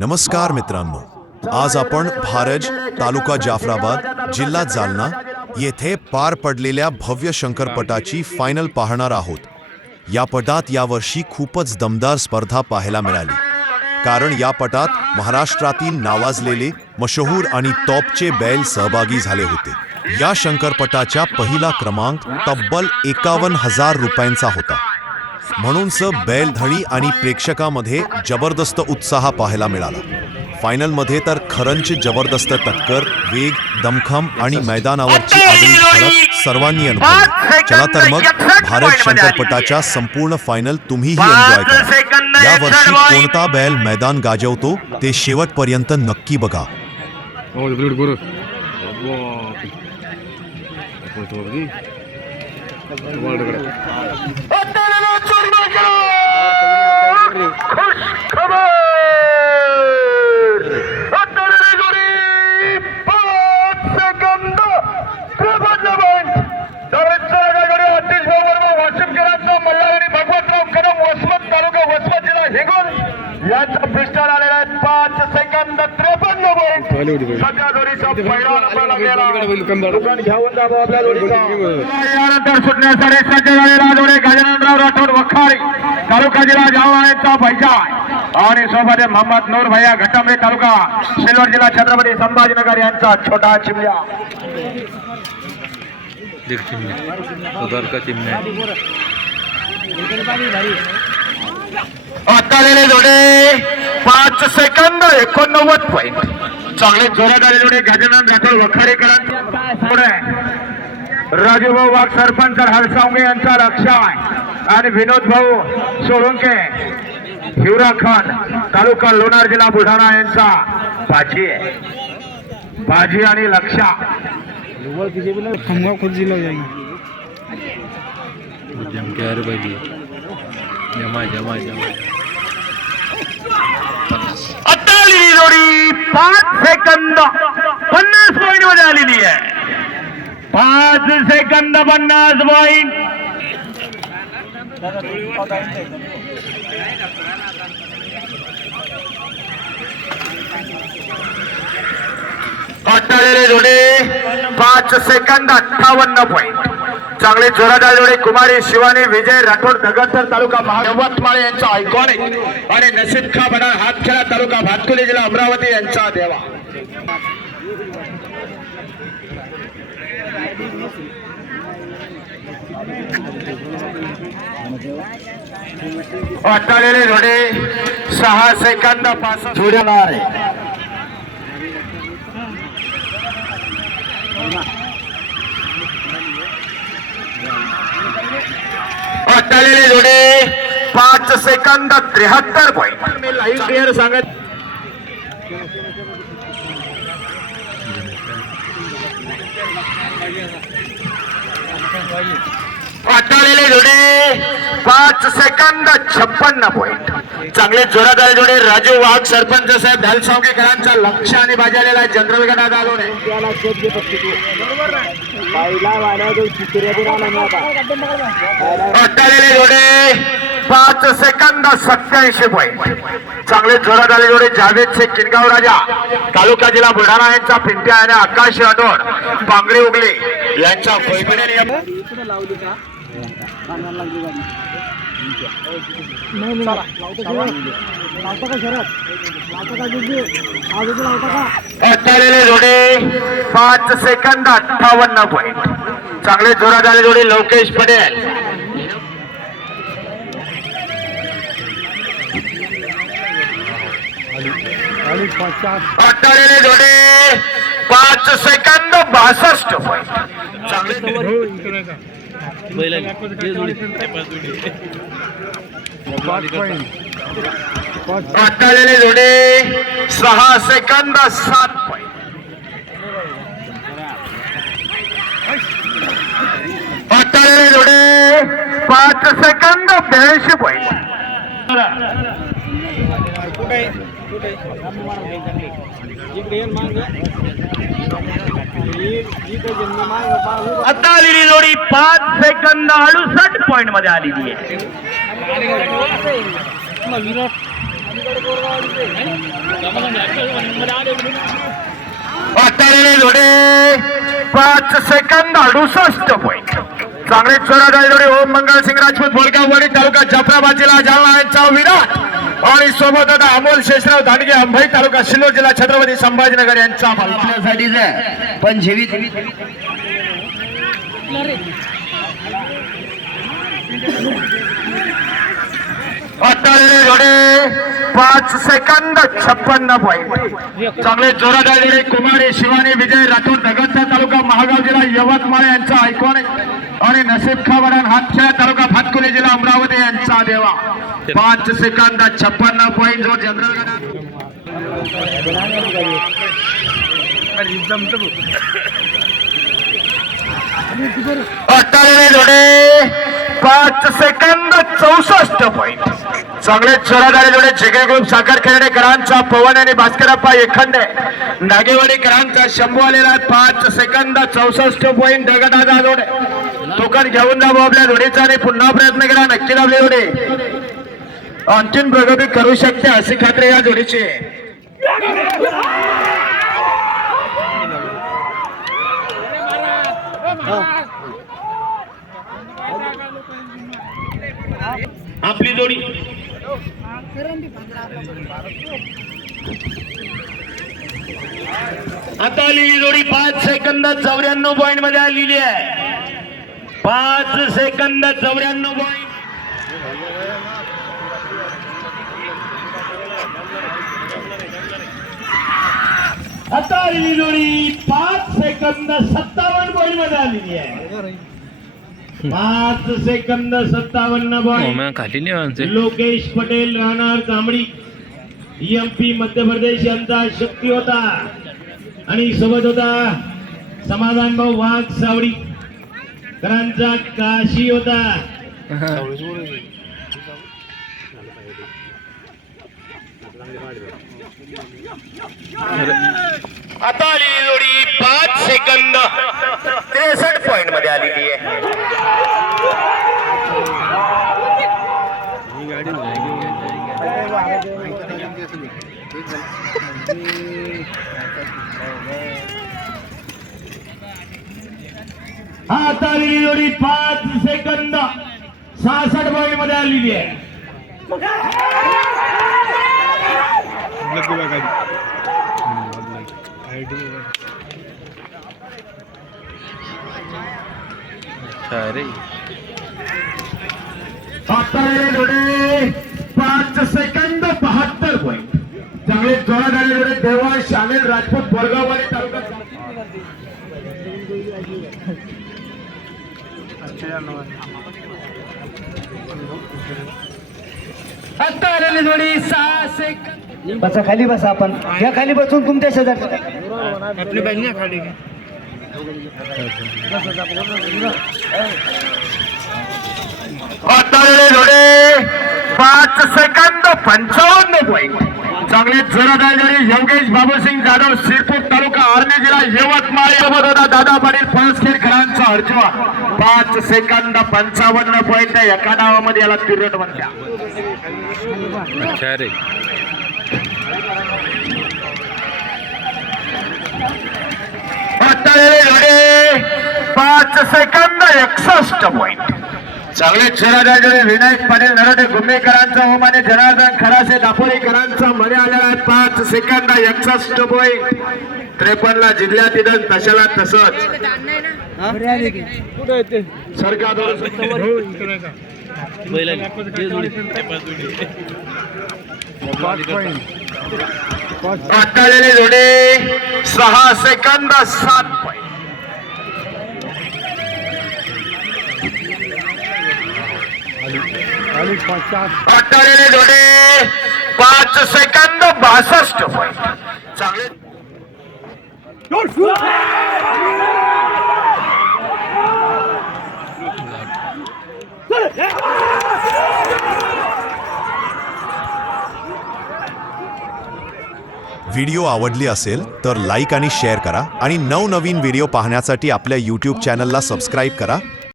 नमस्कार मित्रांनो. आज आपण भारज तालुका जाफराबाद जिल्हा जालना येथे पार पडलेल्या भव्य शंकरपटाची फायनल पाहणार आहोत. या पटात यावर्षी खूपच दमदार स्पर्धा पाहायला मिळाली. कारण या पटात महाराष्ट्रातील नावाजलेले मशहूर आणि टॉपचे बैल सहभागी झाले होते. या शंकरपटाच्या पहिला क्रमांक तब्बल एकावन्न हजार रुपयांचा होता. म्हणून स बैलधणी आणि प्रेक्षकामध्ये जबरदस्त उत्साह पाहायला मिळाला. फायनलमध्ये तर खरंच जबरदस्त टक्कर वेग दमखम आणि मैदानावरची आगळी झळक सर्वांनी अनुभवली. चला तर मग भारत शंकरपटाच्या संपूर्ण फायनल तुम्हीही एन्जॉय करा. यावर्षी कोणता बैल मैदान गाजवतो ते शेवटपर्यंत नक्की बघा. पिस्टल आलेला आहे पाच सेकंद त्रेपन्न पॉईंट सध्या जोडीचा पहिला नंबर लागलेला दुकान घेऊन जा आपल्या जोडीचा यानंतर सुटण्यासाठी सज्ज झालेला जोडे गजाननराव राठोड वखारी तालुका जिल्हा जालना पैसा आणि सोबत मोहम्मद नूर भैया घटंबे तालुका सिल्वर जिल्हा छत्रपती संभाजीनगर यांचा छोटा चिमल्या देख चिमण्या उधर का चिमण्या। आलेले जोडे. पाच सेकंद एकोणनव्वद पॉईंट चांगले जोरात आले जोडे गजानन राठोड वखारेकरांचा पुढे. राजूभाऊ वाघ सरपंच हरसावगे यांचा लक्ष आहे आणि विनोद भाऊ सोळंके. हिवरा खान तालुका लोणार जिल्हा बुलढाणा यांचा बाजी आहे. बाजी आणि लक्षा. खंगा खुद जिला हो जाएगी जम जमा जमा. जमा आता जोडी पाच सेकंद पन्नास पॉईंटमध्ये आलेली आहे. पाच सेकंद पन्नास पॉईंट अट्टालेले जोडे पाच सेकंद अठ्ठावन्न पॉईंट चांगले जोरादार जोडे कुमारी शिवानी विजय राठोड नगरसर तालुका यवतमाळ यांचा आयकॉनिक आणि नसीब खा बना हातखेडा तालुका भातकुली जिल्हा अमरावती यांचा देवा. अट्टालेले जोडे सहा सेकंद पाच जोडणार आहे. अट्टालेले जोडे. पाच सेकंद त्र्याहत्तर पॉईंट मी लाईव्ह क्लिअर सांगत अट्टालेले जोडे. पाच सेकंद छप्पन्न पॉईंट चांगले जोरात आले जोडे. राजू वाघ सरपंच साहेब धालसावकेकरांचा लक्ष आणि बाजारलेला चंद्रविकास आलोने अट्टालेले जोडे पाच सेकंद सत्याऐंशी पॉईंट चांगले जोरात आले जोडे जावेद शेख किनगाव राजा. तालुका जिल्हा बुलढाणा यांचा पिंट्या आणि आकाश राठोड. पांगरे उगले यांचा वैभवने अट्टालेले जोडे पाच सेकंद अठ्ठावन्न पॉईंट चांगले जोरात आले जोडे लोकेश पटेल. अट्टालेले जोडे पाच सेकंद बासष्ट पॉईंट चांगले अट्टालेले जोडे सहा सेकंद सात पॉईंट. जोडे. पाच सेकंद ब्याऐंशी पॉईंट. आता आलेली जोडी पाच सेकंद अडुसष्ट पॉइंटमध्ये आलेली आहे. वाटाळलेले जोडे पाच सेकंद अडुसष्ट पॉईंट चांगले चोरा जोडे ओम मंगल सिंग राजपूत बोलगाववाडी तालुका जाफराबाद जिल्हा जालना यांचा विराट. आणि सोबत होता अमोल शेषराव धाडगे अंबाई तालुका सिल्लोड जिल्हा छत्रपती संभाजीनगर यांचा आपल्यासाठीच पण जेवीत जोडे पाच सेकंद छप्पन्न पॉईंट चांगले जोरादार कुमारी शिवानी विजय राठोड नगरचा तालुका महागाव जिल्हा यवतमाळ यांचा ऐकून आणि नसीब खावडण हातच्या तालुका भातकुले जिल्हा अमरावती यांचा देवा. पाच सेकंद छप्पन्न पॉईंट जो जनरल अठ्ठावीस जोडे पाच सेकंद चौसष्ट पॉईंट चांगले चोरादारे जोडे जिगे ग्रुप साखर खेळणेकरांचा पवन आणि भास्करप्पा एखंडे नागेवाडीकरांचा शंभू आलेला पाच सेकंद चौसष्ट पॉईंट दगडाचा जोडे. टोकन घेऊन जावं आपल्या जोडीचा आणि पुन्हा प्रयत्न करा. नक्की दाबले जोडे. अंतिम प्रगती करू शकते अशी खात्री या जोडीची. आपली जोडी. आता आलेली जोडी पाच सेकंद चौऱ्याण्णव पॉईंटमध्ये आलेली आहे. पाच सेकंद चौऱ्याण्णव पॉईंट आता आलेली जोडी पाच सेकंद सत्तावन्न पॉईंटमध्ये आलेली आहे. पाच सेकंद सत्तावन्न पॉईंट आमचे. लोकेश पटेल राहणार जांभळी एमपी मध्य प्रदेश यांचा शक्ती होता. आणि सोबत होता समाधान भाऊ वाघ सावडी. करांचा काशी होता. आता आली जोडी पाच सेकंद. त्रेसष्ट पॉइंटमध्ये आलेली आहे. आता जोडी पाच सेकंद सहासष्ट पॉईंटमध्ये आलेली आहे. लग्न जोडी पाच सेकंद बहात्तर पॉईंट चांगले जोरात आले देवा देवांश राजपूत बोरगाव तालुका आता आलेली जोडी सहा सेकंद बसा खाली बसा आपण. या खाली बसून तुमच्या शेजार. आपली बहीण खाली. जोडे पाच सेकंद पंचावन्न पॉईंट चांगले जोरात आहे जोडे योगेश बाबूसिंग जाधव शिरपूर तालुका आर्मी जिल्हा यवतमाळ सोबत होता दादा पाटील पळसखेड खेळांचा अर्जुवा पाच सेकंद पंचावन्न पॉईंट एका डावामध्ये याला तिरट म्हणत्या पाच सेकंद एकसष्ट पॉईंट. चांगले चेहरा विनायक पाटील नरडे गुम्मेकरांचा होम आणि जनार्दन खरासे दापोलीकरांचा मध्ये आलेला आहे. पाच सेकंद एकसष्ट पॉईंट त्रेपन्नला जिल्ह्यात इथं तशाला तसंच. सरकार जोडे सहा सेकंद सात पॉईंट जोडे. पाच सेकंद बासष्ट पॉईंट चांगले. व्हिडिओ आवडली असेल तर लाईक आणि शेअर करा आणि नवनवीन व्हिडिओ पाहण्यासाठी आपल्या यूट्यूब चॅनलला सबस्क्राईब करा.